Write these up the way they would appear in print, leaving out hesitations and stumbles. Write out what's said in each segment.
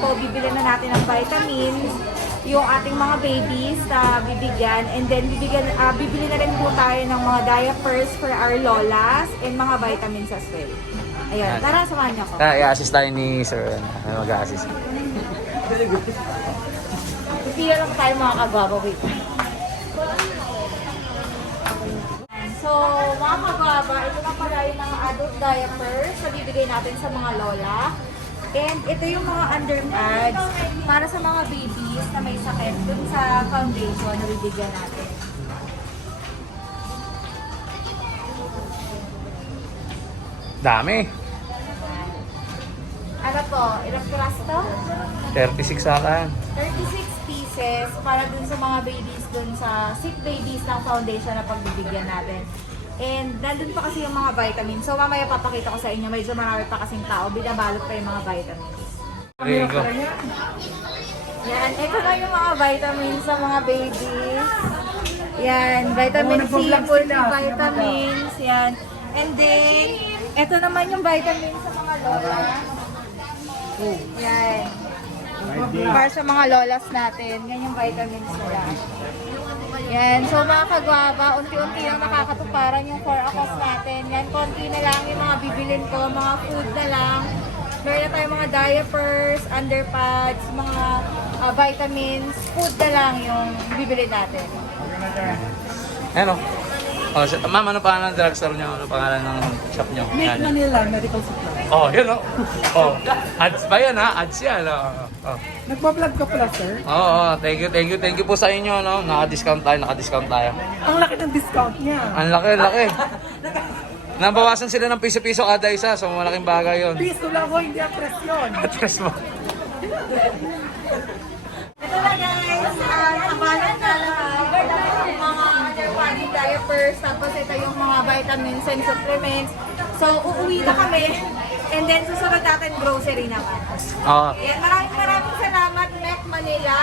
po, bibili na natin ng vitamins, yung ating mga babies na bibigyan, and then bibili na rin po tayo ng mga diapers for our lolas and mga vitamins as well. Ayun, tara, samahan niyo ako. I-assist tayo ni Sir. Mag-assist. Pipila lang tayo mga kagwaba. Wait. So, mga kagwaba, ito na pala yung mga adult diapers na bibigay natin sa mga lola. And ito yung mga underpads para sa mga babies na may sakit dun sa foundation na bibigyan natin. Dami. Ano to? Ilang piraso to? 36 sa akin. 36 pieces para dun sa mga babies dun sa sick babies ng foundation na pagbibigyan natin. And nandun pa kasi yung mga vitamins. So mamaya papakita ko sa inyo, medyo marami pa kasing tao, binabalot pa yung mga vitamins. Rigo. Yan, ito na yung mga vitamins sa mga babies. Yan, vitamin C, multivitamins, yan. And then, ito naman yung vitamins sa mga lola. Yan. Para sa mga lolas natin, yan yung vitamins nila. Yan, so mga kagwaba, unti-unti lang nakakatuparan yung 4 acos natin. Yan, konti na lang yung mga bibilin ko, mga food na lang. Meron na tayong mga diapers, underpads, mga vitamins, food na lang yung bibilin natin. Ano? Oh, ma'am, ano pangalan ng drugstore niyo? Ano pangalan ng shop niyo? Make Manila Medical Supply. Oh, yun oh. Oh, ads ba yan ha? Ads yan. Oh. Nagpa-vlog ka pala, sir. Oo, thank you po sa inyo, no? Naka-discount tayo. Ang laki ng discount niya. Ang laki. Nabawasan sila ng piso-piso kada isa, so malaking bagay yun. Piso lang ho, hindi ang presyon. Address mo. Ito na guys, kabalan na lahat yung mga underpadding diapers, tapos ito yung mga vitamins and supplements. So, uuwi na kami, and then susunod natin grocery naman. Oo. Yan, maraming salamat, Mac Manila.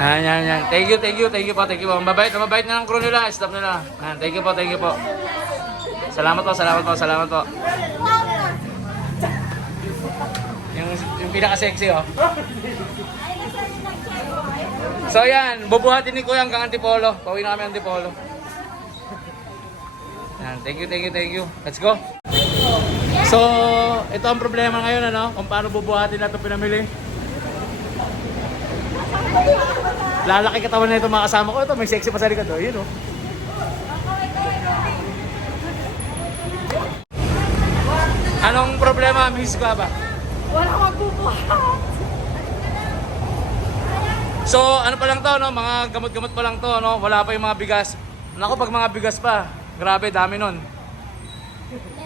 Yan. Thank you po. Mabait na ng crew nila, staff nila. Yan, thank you po. Salamat po. Yung pinaka-sexy, oh. So yan, bubuhatin ni Kuya hanggang Antipolo. Pauwi na kami Antipolo. Yan, thank you. Let's go. So, ito ang problema ngayon, ano? Kung paano bubuhatin natin pinamili. Lalaki katawan na ito mga kasama ko. Ito, may sexy pa sa likod. Oh, yun, oh. Anong problema, Miss Gaba? Wala magbubuhat. So, ano pa lang to, no? Mga gamot-gamot pa lang to, no? Wala pa yung mga bigas. Naku, pag mga bigas pa, grabe, dami nun.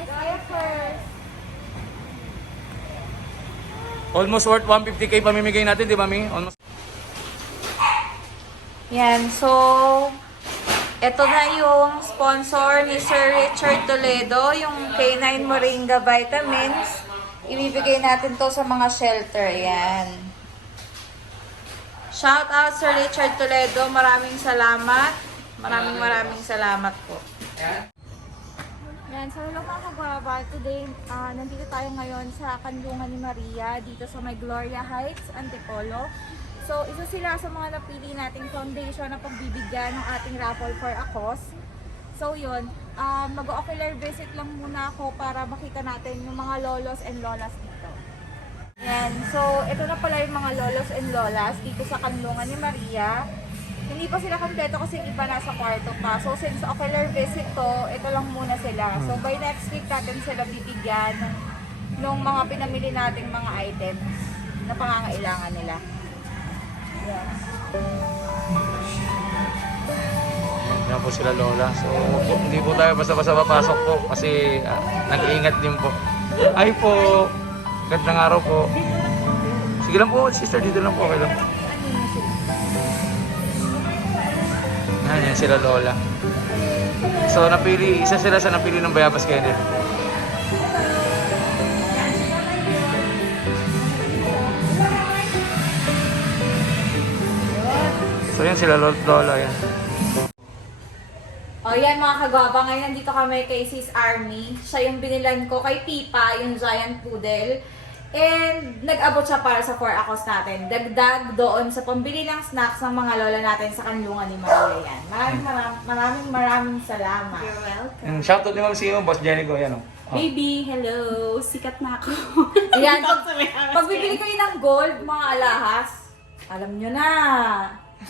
Diapers. Almost worth 150k pamimigay natin, di ba, Mi? Almost. Yan, so, ito na yung sponsor ni Sir Richard Toledo, yung K9 Moringa Vitamins. Ibibigay natin to sa mga shelter, yan. Shout out Sir Richard Toledo, maraming salamat. Maraming salamat po. Yan, so hello mga kagwaba. Today, nandito tayo ngayon sa Kanlungan ni Maria, dito sa may Gloria Heights, Antipolo. So, isa sila sa mga napili nating foundation na pagbibigyan ng ating raffle for a cause. So yun, mag-ocular visit lang muna ako para makita natin yung mga lolos and lolas dito. Yan, so ito na pala yung mga lolos and lolas dito sa Kanlungan ni Maria. Hindi pa sila kompleto kasi iba nasa kwarto pa. So since ocular visit to, ito lang muna sila. So by next week natin sila bibigyan ng mga pinamili nating mga items na pangangailangan nila. Yan. Yan po sila Lola. So, hindi po tayo basta-basta papasok po kasi nag-iingat din po. Ay po, gandang araw po. Sige lang po, sister, dito lang po. Okay lang. Yan sila Lola. So, isa sila sa napili ng Bayabas Kennedy. So, yan sila Lola, yan. O yan mga kagwaba, ngayon nandito kami kay Sis Army. Siya yung binilan ko kay Pipa, yung giant poodle. And nag-abot siya para sa 4 accounts natin. Dagdag doon sa pambili ng snacks ng mga lola natin sa kanlungan ni Maria yan. Maraming salamat. You're welcome. And shoutout ni Ma'am Sino, Boss Jericho, yan o. Oh. Baby, hello. Sikat na ako. Ayan, pag bibili kayo ng gold, mga alahas, alam nyo na.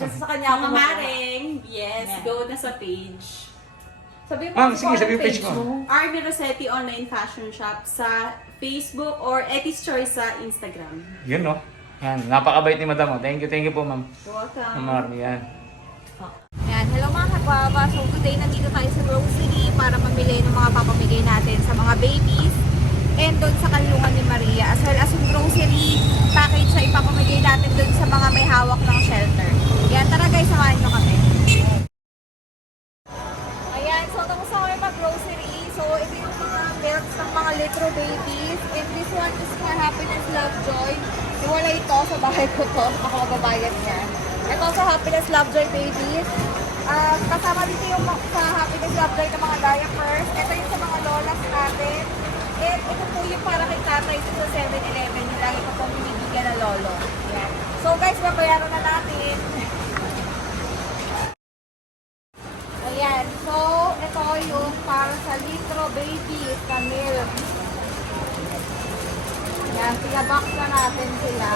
Just sa kanya ako Mga makuha. maring, yes, Yeah. go na sa page. Sabihin Ma'am, mo sige, kung sabihin anong page mo. RB Rossetti Online Fashion Shop sa Facebook or Etis Choice sa Instagram. Yun no. Yan, napakabait ni Madam. Oh. Thank you po Ma'am. You're welcome. Ma'am Marmy, yan. Ayan, hello mga kababa. So today nandito tayo sa grocery para mamili ng mga papamigay natin sa mga babies and doon sa kanlungan ni Maria as well as yung grocery package na ipapamigay natin doon sa mga may hawak ng shelter. Ayan, tara guys, samahan nyo kami. Ayan, so tapos na kami mag-grocery. So ito yung mga milks ng mga little babies and this one is for Happiness, Love, Joy. Iwala ito sa bahay ko to. Ako kababayan niya. Ito sa Happiness, Love, Joy babies. Kasama dito yung sa Happiness, Love, Joy ng mga diapers. Ito yung sa mga lolas natin. And ito po yung para kay tatay ito sa 7-Eleven. Yung lagi ko pong binibigyan na lolo. Yan. So guys, babayaran na natin. Ayan. So, ito yung para sa litro babies na milk. Ayan, pinabox na natin sila.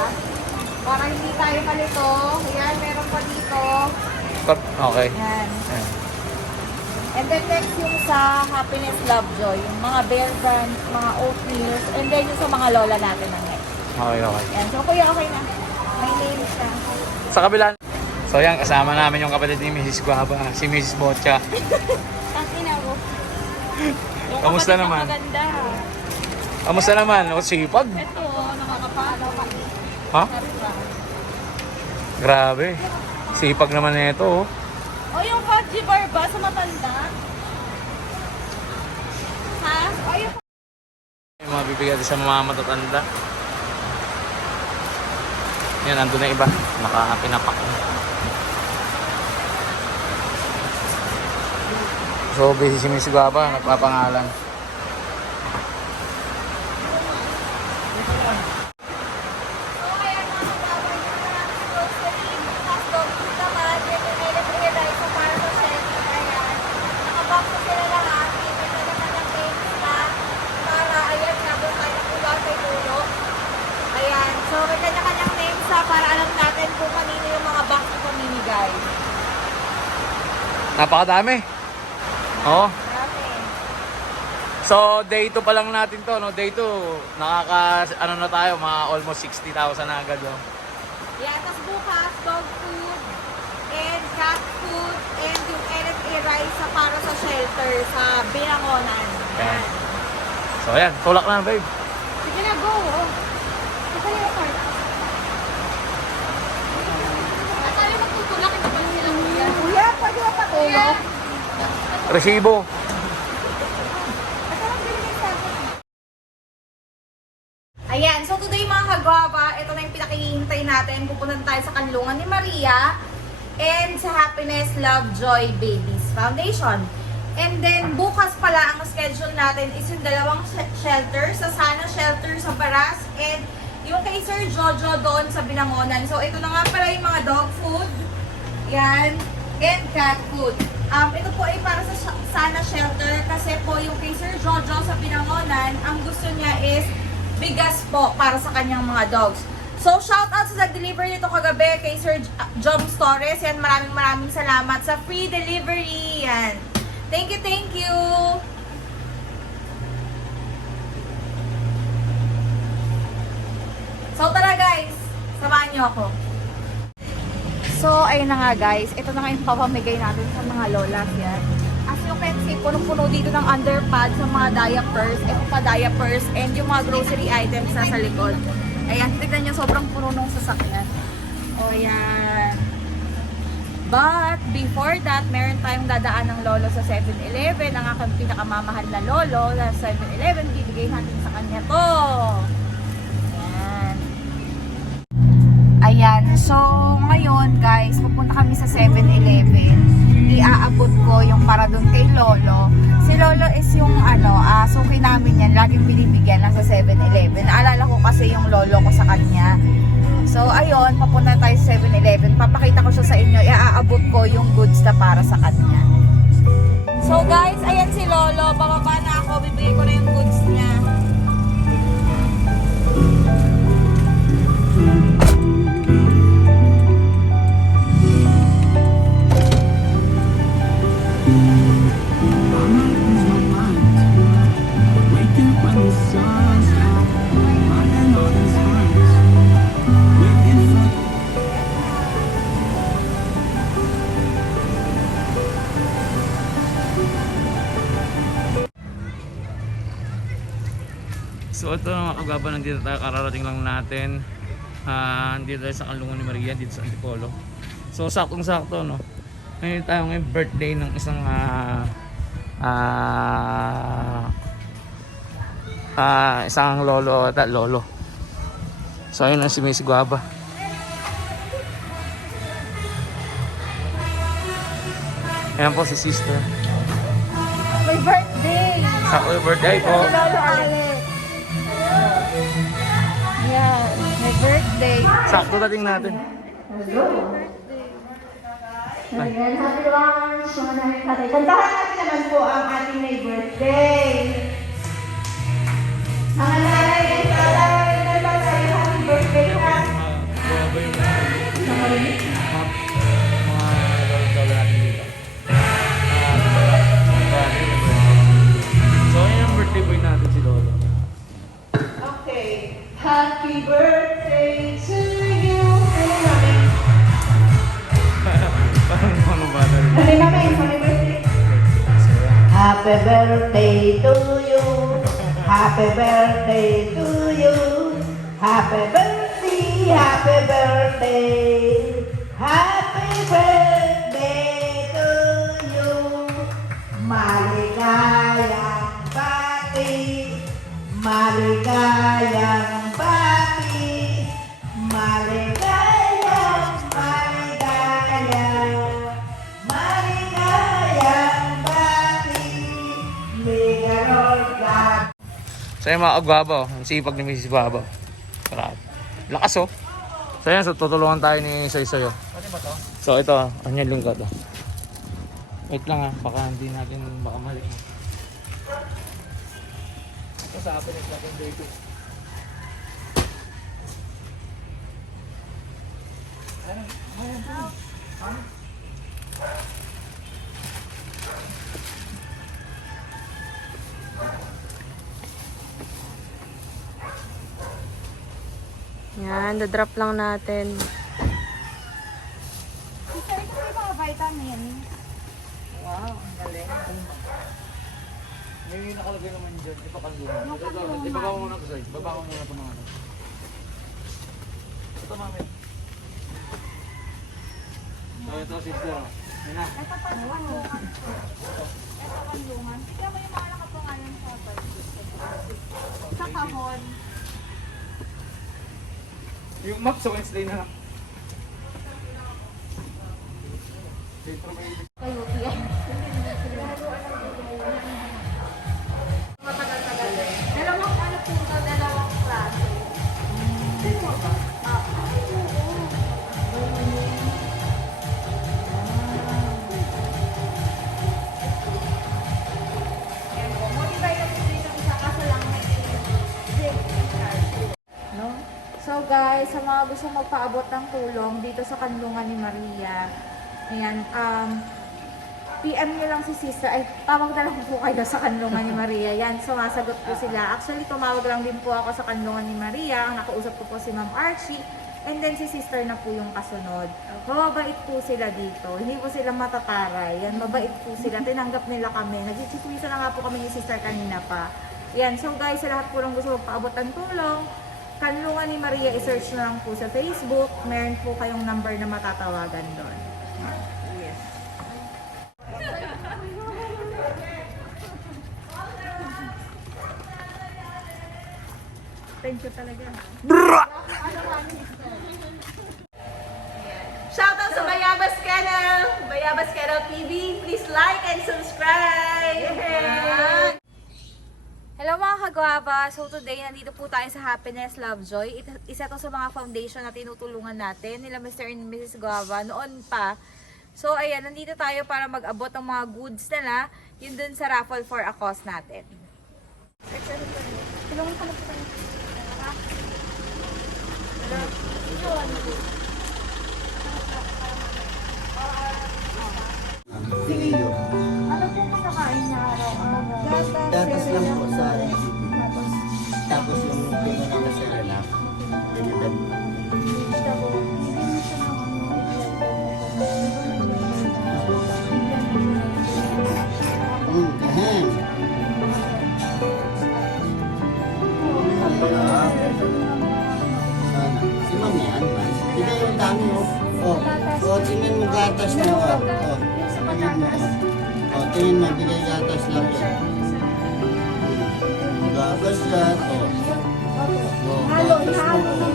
Para hindi tayo malito. Ayan, meron pa dito. Okay. Ayan. Yan. And then next yung sa Happiness, Love, Joy. Yung mga Bear Brands, mga oatmeal. And then yung sa mga lola natin ang next. Okay. Ayan. So, kuya, okay na. May name siya. Sa kabila. So yan, kasama namin yung kapatid ni Mrs. Guava, si Mrs. Bocha. Takin ako. Kamusta naman? Maganda. Kamusta naman? O, sipag? Ito, nakakapalo ka. Ha? Grabe. Sipag naman na ito. Oh. O yung Haji Bar ba sa matanda? Ha? O yung... Yung mga bibigyan sa mga matatanda. Yan, andun na iba. Nakapinapak na. So, busy si Miss Guava, nagpapangalan. So, ayan mga kababay, yung natin sa grocery. Tapos dog naman, yung nilagay sa para sa shelter. Ayan. Nakabox na sila lahat. Ito na naman ang names na para, ayan, nabot tayo ng ulo kay Tulo. Ayan. So, may kanya-kanyang names na para alam natin kung kanino yung mga box na pamimigay. Napakadami. Oo. Marami. So, day 2 pa lang natin to, no? Day 2, ano na tayo, mga almost 60,000 na agad, no? Yan, tapos bukas, dog food, and cat food, and yung LFA rice sa para sa shelter, sa Binangonan. Yan. So, ayan, tulak na, babe. Sige na, go! Ito yung card. At tayo magtutulak, ito pa sila kuya. Kuya, pwede ba patulog? Resibo. Ayan, so today mga kagwaba, ito na yung pinakihintay natin. Pupunta tayo sa kanlungan ni Maria and sa Happiness, Love, Joy Babies Foundation. And then bukas pala ang schedule natin is yung dalawang shelter, sa Sana Shelter sa Baras and yung kay Sir Jojo doon sa Binangonan. So ito na nga pala yung mga dog food, yan, and cat food. Ito po ay para sa Sana Shelter kasi po yung kay Sir Jojo sa Binangonan, ang gusto niya is bigas po para sa kanyang mga dogs. So, shout out sa nag-deliver nito kagabi kay Sir Joms Torres. Yan, maraming salamat sa free delivery. Yan. Thank you. So, tara guys. Samahan niyo ako. So, ayun na nga guys. Ito na nga yung papamigay natin sa mga lolas yan. As you can see, punong-puno dito ng underpads sa mga diapers. Ito pa diapers and yung mga grocery items na sa likod. Ayan, tignan nyo, sobrang puno ng sasakyan. O yan. But, before that, meron tayong dadaan ng lolo sa 7-Eleven. Ang aking pinakamamahal na lolo sa 7-Eleven, bibigay natin sa kanya to. Ayan. Ayan, so ngayon guys, pupunta kami sa 7-Eleven. Iaabot ko yung para doon kay Lolo. Si Lolo is yung suki namin yan, laging binibigyan lang sa 7-Eleven. Naalala ko kasi yung So, ayun, papunta tayo sa 7-Eleven. Papakita ko siya sa inyo. Iaabot ko yung goods na para sa kanya. So, guys, ayan si Lolo. Bababa na ako. Bibigay ko na yung goods niya. So ito mga kagaba, nandito tayo, kararating lang natin. Nandito tayo sa Kanlungan ni Maria, dito sa Antipolo. So saktong-sakto, no? Ngayon tayo ngayon birthday ng isang isang lolo at lolo. So ayun ang si Miss Guava. Ayan po si sister. May birthday! Sakto yung birthday po. Si Lolo Alex. Yeah, may birthday. Sakto dating natin. Ayan, happy lunch. Kantahan natin naman po ang ating may birthday. Mga nanay and tatay, naman tayo happy birthday ha. Guava yung mga lolo natin dito. So ayun ang birthday boy natin si Lolo. Okay. Happy birthday to you. Ano namin? Parang mga bata rin. Ano namin? Happy birthday. Happy birthday to you. Happy birthday to you. Happy birthday, happy birthday. Happy birthday to you. Maligayang bati. Maligayang bati. Maligayang maligayang. Maligayang bati. May Lord God. So yung mga kagwaba, ang sipag ni Mrs. Baba. Sarap. Lakas oh. So yan, so tutulungan tayo ni Soy-Soy oh. So ito, ano yung lingkod oh. Wait lang baka hindi natin, baka mali. Ito sa atin, ito natin day 2. Yan, dadrop lang natin. Sister, ito yung mga vitamin. Wow, ang galing. May nakalagay naman dyan, ipakalungan. Ibaba mo muna ito, Soy. Ibaba mo muna ito mga ano. Ito mami. So ito sister. Yan na. Ito pa yung kanlungan. Ito kanlungan. Tignan mo yung mga nakapangalan sa budget. Sa kahon. Yung map sa Wednesday na lang. Kayo, yan. Matagal-tagal din. Dalawang ano po ito, dalawang klase. Yan po. Multivitamin dito isa kaso lang may zinc and calcium. No? So guys, sa mga gusto magpaabot ng tulong dito sa Kanlungan ni Maria, ayan, PM nyo lang si sister, ay tawag na lang po kayo sa Kanlungan ni Maria. Yan, sumasagot po sila. Actually, tumawag lang din po ako sa Kanlungan ni Maria. Ang nakausap ko po si Ma'am Archie. And then si sister na po yung kasunod. Mababait po sila dito. Hindi po sila matataray. Yan, mabait po sila. Tinanggap nila kami. Nag-chismisan na nga po kami ni sister kanina pa. Yan, so guys, sa lahat po ng gusto magpaabot ng tulong, Kanlungan ni Maria, i-search na lang po sa Facebook. Meron po kayong number na matatawagan doon. Yes. Thank you talaga. Shoutout sa Bayabas Canal! Bayabas Canal TV, please like and subscribe! Hello mga kagwaba! So today, nandito po tayo sa Happiness, Love, Joy. Isa to sa mga foundation na tinutulungan natin nila Mr. and Mrs. Guava noon pa. So ayan, nandito tayo para mag-abot ng mga goods nila, yun dun sa raffle for a cause natin. Tulungan ka na po tayo. Tingyo. Ano po kasakain niya araw-araw? Gatas lang po sa tapos yung pinunang na sa lalak. Ganyan. Kahan. Si Ma'am yan, man. Hindi yung dami, oh. Tingnan mo gatas na, oh. Tingnan mo, oh. Tingnan mo, bigay gatas lang yan. Gatas yan, oh. Oh, gatas mo, oh.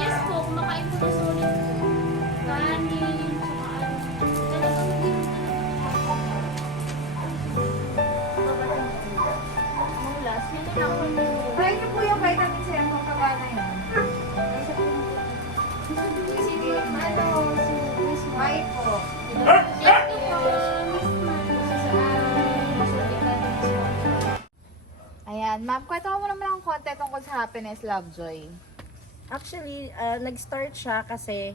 Yes po, kumakain po sa ulit po. Kanin, tsaka mulas. Yun na lang po. Try niyo po yung vitamin C ang kagana yun. Sige, ano, si Miss White po. Yes po, Miss Ayan, ma'am, kwento mo naman ang konti tungkol sa Happiness, Love, Joy. Actually, nag-start siya kasi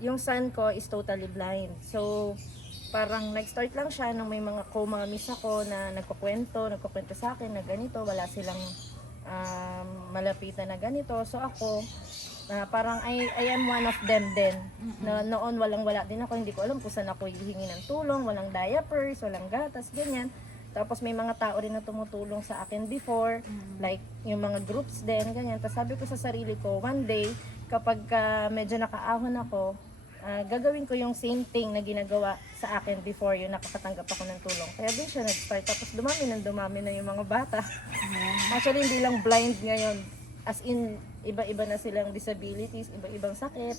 yung son ko is totally blind. So, parang nag-start lang siya nung may mga co-mommies ako na nagkukwento sa akin na ganito, wala silang malapitan na ganito. So ako, parang I am one of them din. Na, noon walang-wala din ako, hindi ko alam kung saan ako hihingi ng tulong, walang diapers, walang gatas, ganyan. Tapos may mga tao rin na tumutulong sa akin before, like yung mga groups din, ganyan. Tapos sabi ko sa sarili ko, one day, kapag medyo nakaahon ako, gagawin ko yung same thing na ginagawa sa akin before yung nakakatanggap ako ng tulong. Kaya din siya nag-start. Tapos dumami na yung mga bata. Actually, hindi lang blind ngayon. As in, iba-iba na silang disabilities, iba-ibang sakit.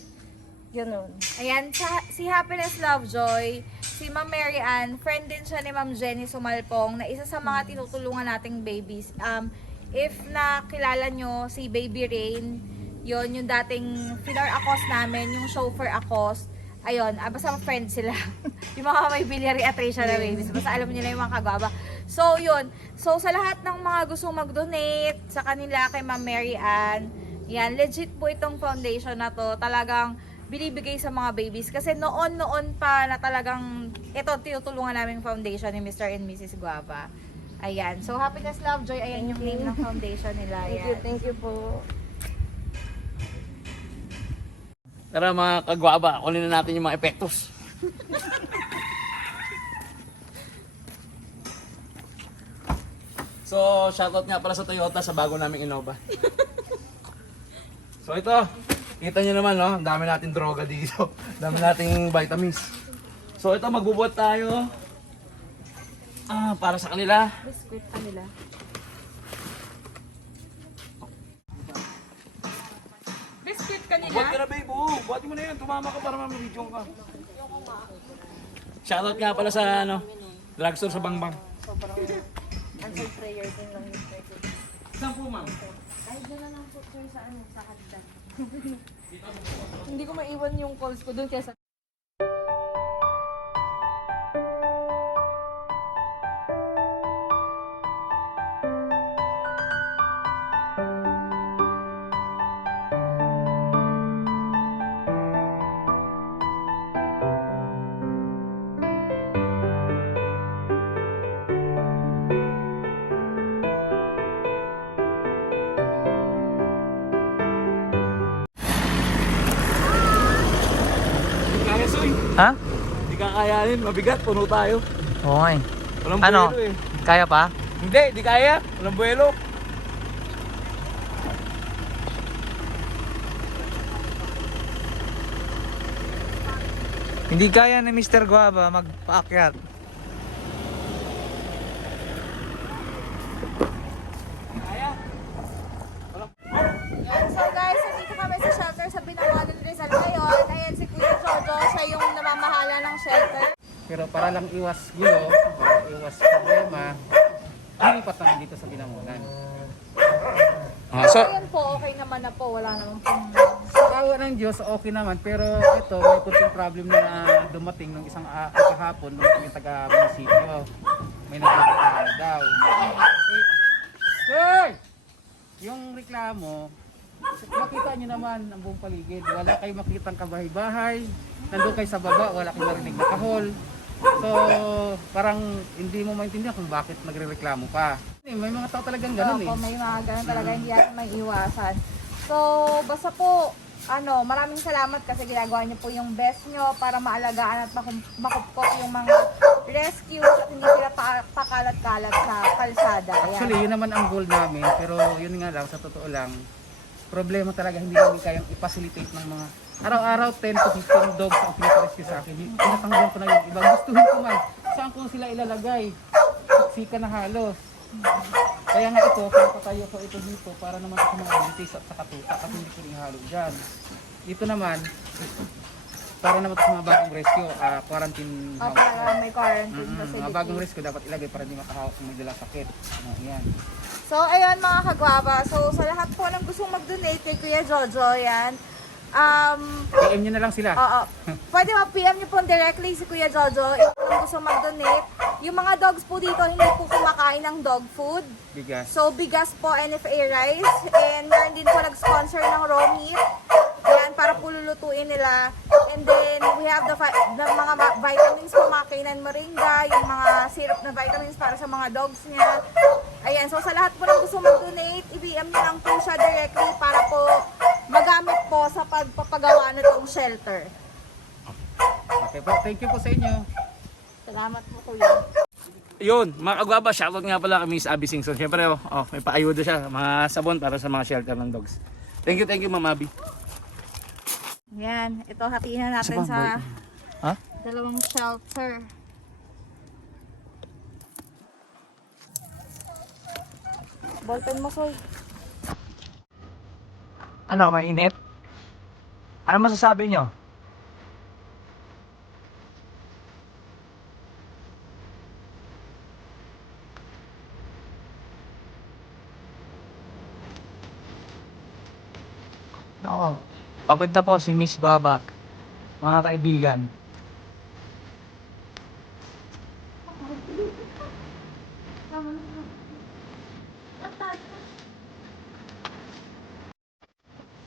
Ganun. Ayan, si Happiness, Love, Joy, si Ma'am Mary Ann, friend din siya ni Ma'am Jenny Sumalpong na isa sa mga tinutulungan nating babies. If nakilala nyo si Baby Rain, yon yung dating Pilar Acos namin, yung chauffeur Acos. Ayun, basta friend sila. Yung mga may biliary atresia na babies. Basta alam niyo na yung mga kagwaba. So, yun. So, sa lahat ng mga gustong mag-donate sa kanila kay Ma'am Mary Ann, yan, legit po itong foundation na to. Talagang binibigay sa mga babies. Kasi noon pa na talagang ito, tinutulungan namin foundation ni Mr. and Mrs. Guava. Ayan. So, Happiness, Love, Joy, ayan yung name ng foundation nila. Ayan. Thank you po. Tara mga kagwaba, kunin na natin yung mga epektos. So, shoutout nga pala sa Toyota sa bago naming Innova. So ito, kita nyo naman, no? Ang dami nating droga dito. Ang dami nating vitamins. So ito, magbubuhat tayo. Para sa kanila. Biscuit kanila. Biscuit kanila? Buhat ka na, babe. Oo, buhatin mo na yan. Tumama ka para mamibidyo ka. Shoutout nga pala sa, drugstore sa Bangbang. Answer prayer din lang yung prayer. Saan po, ma'am? Ay, doon na lang po, sir, sa sa hagdan. Hindi ko maiwan yung calls ko doon kesa Ha? Hindi kakayanin, mabigat, puno tayo. Oo nga eh. Walang Ano? buwelo eh. Kaya pa? Hindi, di kaya. Walang buwelo. Hindi kaya ni Mr. Guava magpaakyat. So guys, nandito kami sa shelter sa Binawanan, Rizal ngayon. Ayan si Kuya Jojo siya yung namamahala ng shelter. Pero para lang iwas gulo, iwas problema, lumipat naman dito sa Binangonan. So, Ayun po, okay naman na po. Wala naman po. Sa awa ng Diyos, okay naman. Pero ito, may kunting problem na dumating nung isang kahapon, nung yung taga-munisipyo. May nagreklamo daw. Sir! Yung reklamo, makita nyo naman ang buong paligid. Wala kayo makitang kabahay-bahay. Nandun kayo sa baba, wala kayong narinig na kahol. So, parang hindi mo maintindihan kung bakit nagre-reklamo pa. May mga tao talagang ganun eh. Opo, may mga ganun talaga, hindi natin may iwasan. So, basta po, maraming salamat kasi ginagawa niyo po yung best niyo para maalagaan at makupkop yung mga rescue at hindi sila pakalat-kalat sa kalsada. Ayan. Actually, yun naman ang goal namin. Pero yun nga lang, sa totoo lang, problema talaga hindi namin kayang i-facilitate ng mga araw-araw 10 to 15 dogs ang pinaparescue sa akin. Tinatanggal ko na yung iba. Gustuhin ko man. Saan ko sila ilalagay? Sika na halos. Kaya nga ito, pinapatayo ko ito dito para naman sa mga buntis at sa katuta kasi hindi ko rin ihalo dyan. Dito naman, para naman sa mga bagong rescue, quarantine house. Para may quarantine facility. Mga bagong rescue dapat ilagay para hindi makahawak kung may dalang sakit. Yan. So, ayun mga kagwaba. So, sa lahat po ng gustong mag-donate kay Kuya Jojo, yan. PM nyo na lang sila. Oo. Pwede ma-PM nyo po directly si Kuya Jojo. Kung gusto mag-donate. Yung mga dogs po dito, hindi po kumakain ng dog food. Bigas. So, bigas po, NFA rice. And meron din po nag-sponsor ng raw meat. Ayan, para po lulutuin nila. And then, we have the mga vitamins po, mga kainan moringa, yung mga syrup na vitamins para sa mga dogs niya. Ayan, so sa lahat po ng gusto mag-donate, i-PM nyo lang po siya directly para po magamit po sa pagpapagawa na itong shelter. Okay po, thank you po sa inyo. Salamat po, Kuya. yun, mga kagwaba, shoutout nga pala kay Miss Abby Singson. Siyempre, may paayuda siya, mga sabon para sa mga shelter ng dogs. Thank you, Ma'am Abby. Yan, ito hatiin na natin sa Ha? dalawang shelter. Ballpen mo, Soy. Ano, mainit? Ano masasabi nyo? Oo. Papunta po si Miss Babak. Mga kaibigan.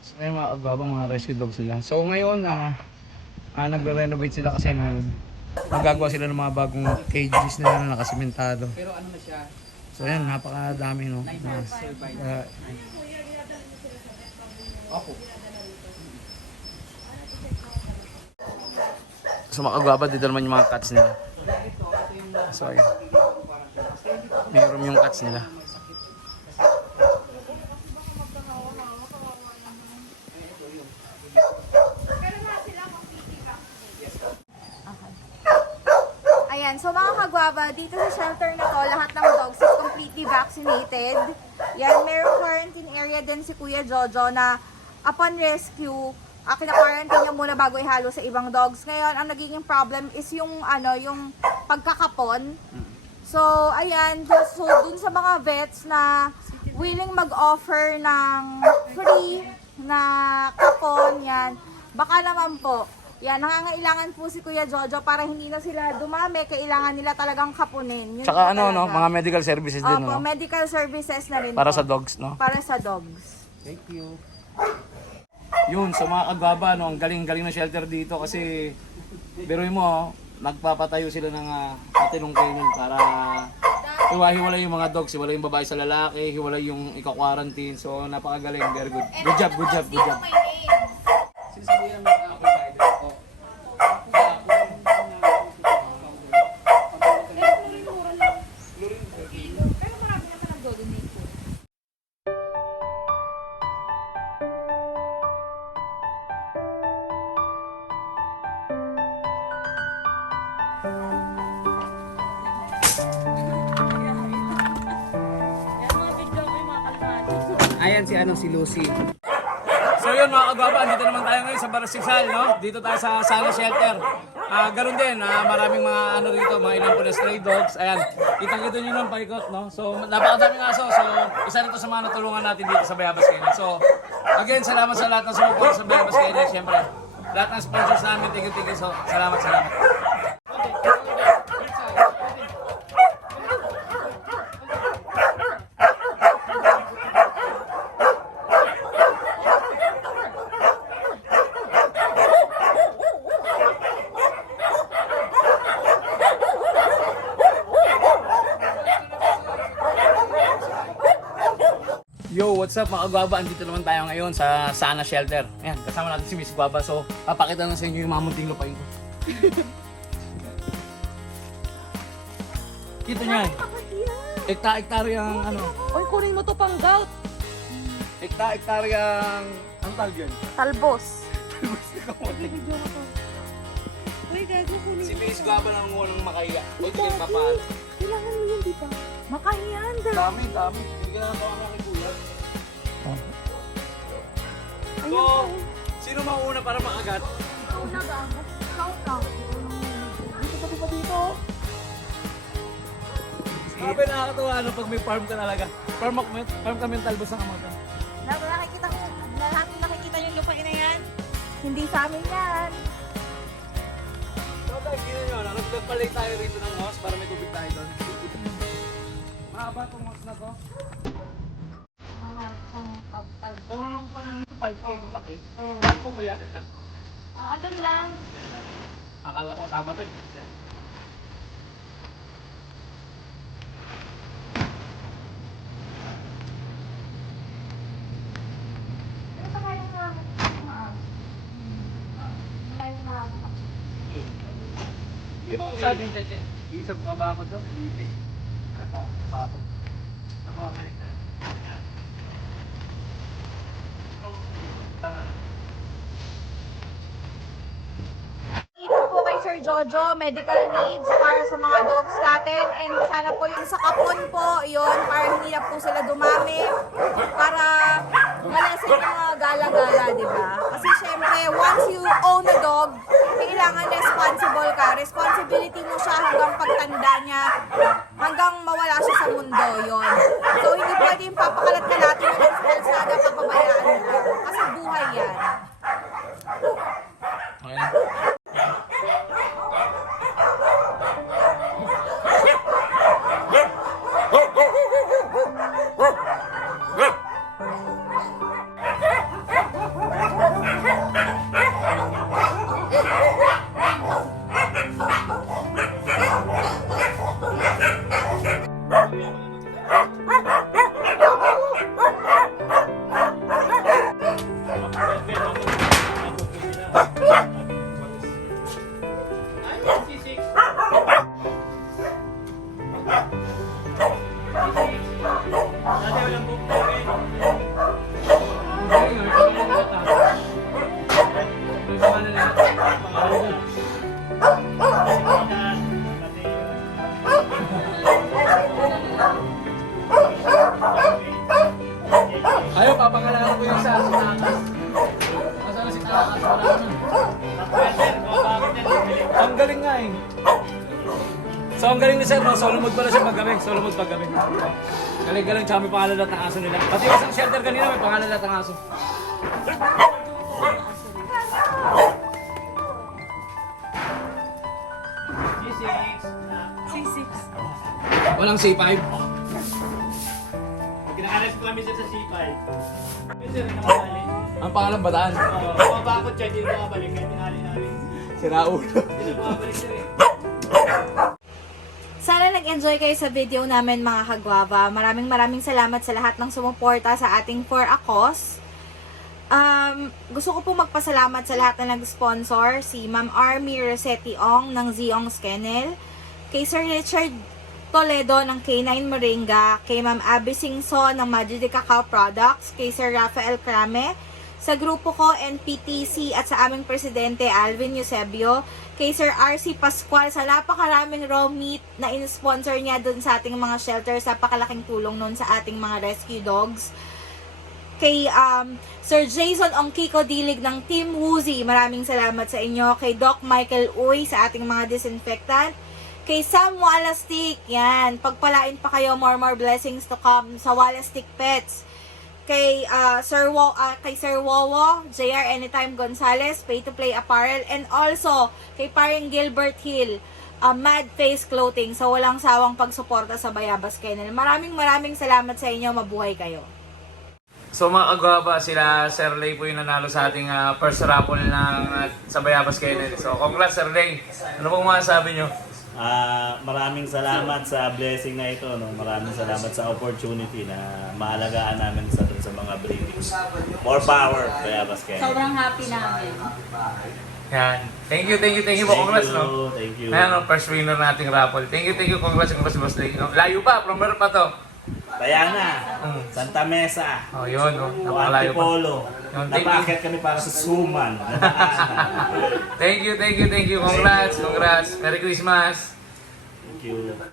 So ngayon mga kagwabang mga rescue dogs sila. So ngayon, nagre-renovate sila kasi magagawa sila ng mga bagong cages nila na nakasimentado. Pero ano na siya? So yan, napakadami no. So mga kagwaba, dito naman yung mga cats nila. So ayun. May room yung cats nila. Ayan, so mga kagwaba, dito sa shelter na to, lahat ng dogs is completely vaccinated. Yan, merong quarantine area din si Kuya Jojo na upon rescue, kina-quarantine niya muna bago ihalo sa ibang dogs. Ngayon, ang nagiging problem is yung yung pagkakapon. So, ayan, so dun sa mga vets na willing mag-offer ng free na kapon, yan, baka naman po, yan, nangangailangan po si Kuya Jojo para hindi na sila dumami, kailangan nila talagang kapunin. Yun Tsaka po talaga. mga medical services din, Opo, no? medical services na rin Para po. sa dogs, no? Para sa dogs. Thank you. Yun, sa mga kagwaba, no, ang galing-galing ng shelter dito kasi biruin mo, nagpapatayo sila ng matinong kennel para hiwa-hiwalay yung mga dogs, hiwalay yung babae sa lalaki, hiwalay yung ika-quarantine. So, napakagaling, very good. Good job, good job, good job. Pero marami naman nag-donate po. Ayan si si Lucy. So yun yun mga kagwapa, dito naman tayo ngayon sa Barasiksal, no? Dito tayo sa Sana Shelter. Ganun din, maraming mga ano rito, mga ilang po na stray dogs. Ayan, kitang-kita nyo ng paikot, no? So, napakadaming aso. So, isa nito sa mga natulungan natin dito sa Bayabas Kennel. So, again, salamat sa lahat ng sumuporta sa Bayabas Kennel. Siyempre, lahat ng sponsors namin, thank you. So, salamat. Yo, what's up mga kagwaba? Andito naman tayo ngayon sa Sana Shelter. Ayan, kasama natin si Miss Guava. So, papakita na sa inyo yung mga munting lupain ko. Kita niya. Ekta-ektaryang ano. Uy, kunin mo to pang gout. Ekta-ektaryang... Ang tawag yun? Talbos. Uy, gago kunin. Si Miss Guava lang ang unang makahiga. Huwag kayo papahal. Kailangan mo yun, di ba? Makahiyan, Dami. Hindi ka na baka makikulat. So, sino mauna para makagat? Una gago. Count. Dito. Grabe nakakatawa ano pag may farm ka talaga. Farm kami ang talbos ng amata. Nakikita yung lupain na yan? Hindi sa amin yan. So guys, tingnan nyo, nagpalay tayo rito ng house para may tubig tayo doon. Mahaba itong house na to. Ano ba yan? Ano lang? Akala ko tama to. Sabi niya, isang baba ako doon. Pato. Ito po kay Sir Jojo, medical needs para sa mga dogs natin. And sana po yung sa kapon po, yun, para hindi na po sila dumami. Para malesen yung mga gala-gala, di ba? Kasi syempre, once you own a dog, kailangan responsible ka. Responsibility mo siya hanggang pagtanda niya, hanggang mawala siya sa mundo, yon. So, hindi pwede yung papakalat na natin yung sa kalsada, papabayaan mo. Kasi buhay yan. Okay na. Ayaw, papakalaran ko yung sa takas. Masana si takas, wala na. Ang galing nga eh. So ang galing ni Sir, no? Solo mode pala siya paggabi. Galing-galing, tsaka may pangalan lahat ng aso nila. Pati yung isang shelter kanina may pangalan lahat ng aso. Walang C5. Kinakares ko kami sa C5. Minsan rin nakabali. Ang pangalan Bataan. Mababakot siya, hindi makabalik. Kaya tinali namin. Sinaulo. Hindi makabalik siya rin. Sana nag-enjoy kayo sa video namin mga kagwaba. Maraming salamat sa lahat ng sumuporta sa ating For a Cause. Gusto ko po magpasalamat sa lahat na nag-sponsor. Si Ma'am Army Rossetti Ong ng Ziong's Kennel. Kay Sir Richard Toledo ng K9 Moringa. Kay Ma'am Abby Singso ng Magic Cacao Products. Kay Sir Rafael Crame. Sa grupo ko, NPTC at sa aming presidente Alvin Eusebio. Kay Sir RC Pascual sa napakaraming raw meat na in-sponsor niya dun sa ating mga shelters. Napakalaking tulong nun sa ating mga rescue dogs. Kay Sir Jason Ongkiko Dilig ng Team Woozy, maraming salamat sa inyo. Kay Doc Michael Uy sa ating mga disinfectant. Kay Sam Walastik, yan. Pagpalain pa kayo, more blessings to come sa Walastik Pets. Kay Sir Wowo, JR Anytime Gonzalez, Pay to Play Apparel, and also kay paring Gilbert Hill, Mad Face Clothing, sa walang sawang pagsuporta sa Bayabas Kennel. Maraming salamat sa inyo, mabuhay kayo. So mga kagwaba, sila Sir Lay po yung nanalo sa ating first raffle ng sa Bayabas Kennel. So congrats Sir Lay. Ano pong masasabi nyo? Maraming salamat sa blessing na ito. No? Maraming salamat sa opportunity na maalagaan namin sa mga breedings. More power, Bayabas Kennel. Sobrang happy namin. Yan. Thank you po. Congrats, no? Thank you. Ayan, no, first winner nating raffle. Thank you. Congrats, Boss Lay. No? Layo pa, from where pa to? Tayana, Santa Mesa, Oh, yun, no? Napakalayo pa. Antipolo. Yun, thank you. Napakit kami para sa Suman. Thank you. Congrats. Merry Christmas. Thank you.